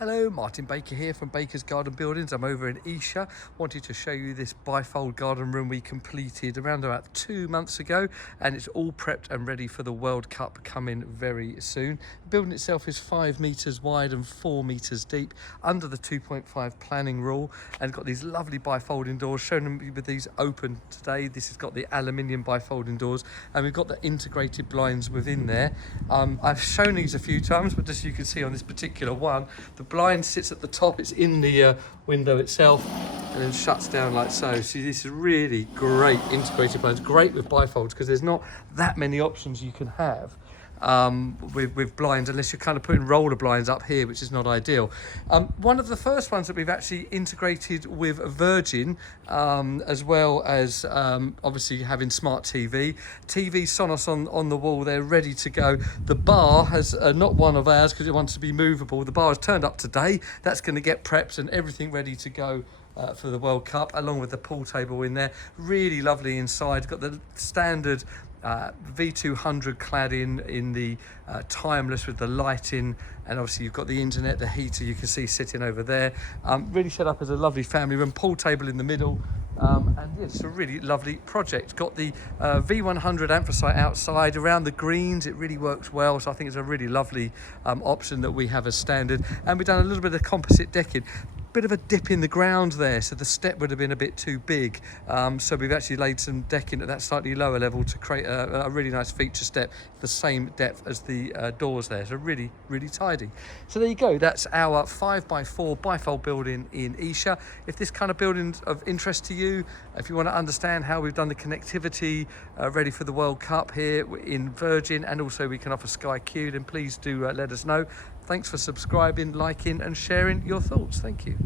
Hello, Martin Baker here from Baker's Garden Buildings. I'm over in Esher. Wanted to show you this bifold garden room we completed around about 2 months ago, and it's all prepped and ready for the World Cup coming very soon. The building itself is 5 meters wide and 4 meters deep, under the 2.5 planning rule, and got these lovely bifolding doors. Showing them with these open today. This has got the aluminium bifolding doors, and we've got the integrated blinds within there. I've shown these a few times, but as you can see on this particular one, the blind sits at the top. It's in the window itself and then shuts down like so. See, this is really great integrated blinds, great with bifolds, because there's not that many options you can have with blinds, unless you're kind of putting roller blinds up here, which is not ideal. One of the first ones that we've actually integrated with Virgin, as well as obviously having smart TV Sonos on the wall there, ready to go. The bar has not one of ours because it wants to be movable. The bar has turned up today. That's going to get prepped and everything ready to go for the World Cup, along with the pool table in there. Really lovely inside. Got the standard V200 clad in the timeless with the lighting, and obviously you've got the internet, the heater you can see sitting over there. Really set up as a lovely family room, pool table in the middle, and yeah, it's a really lovely project. Got the V100 anthracite outside around the greens. It really works well, so I think it's a really lovely option that we have as standard. And we've done a little bit of composite decking. Bit of a dip in the ground there, so the step would have been a bit too big, so we've actually laid some decking at that slightly lower level to create a really nice feature step, the same depth as the doors there, so really tidy. So there you go, that's our 5x4 bifold building in Esher. If this kind of building's of interest to you, if you want to understand how we've done the connectivity ready for the World Cup here in Virgin, and also we can offer Sky Q, then please do let us know. Thanks for subscribing, liking and sharing your thoughts. Thank you.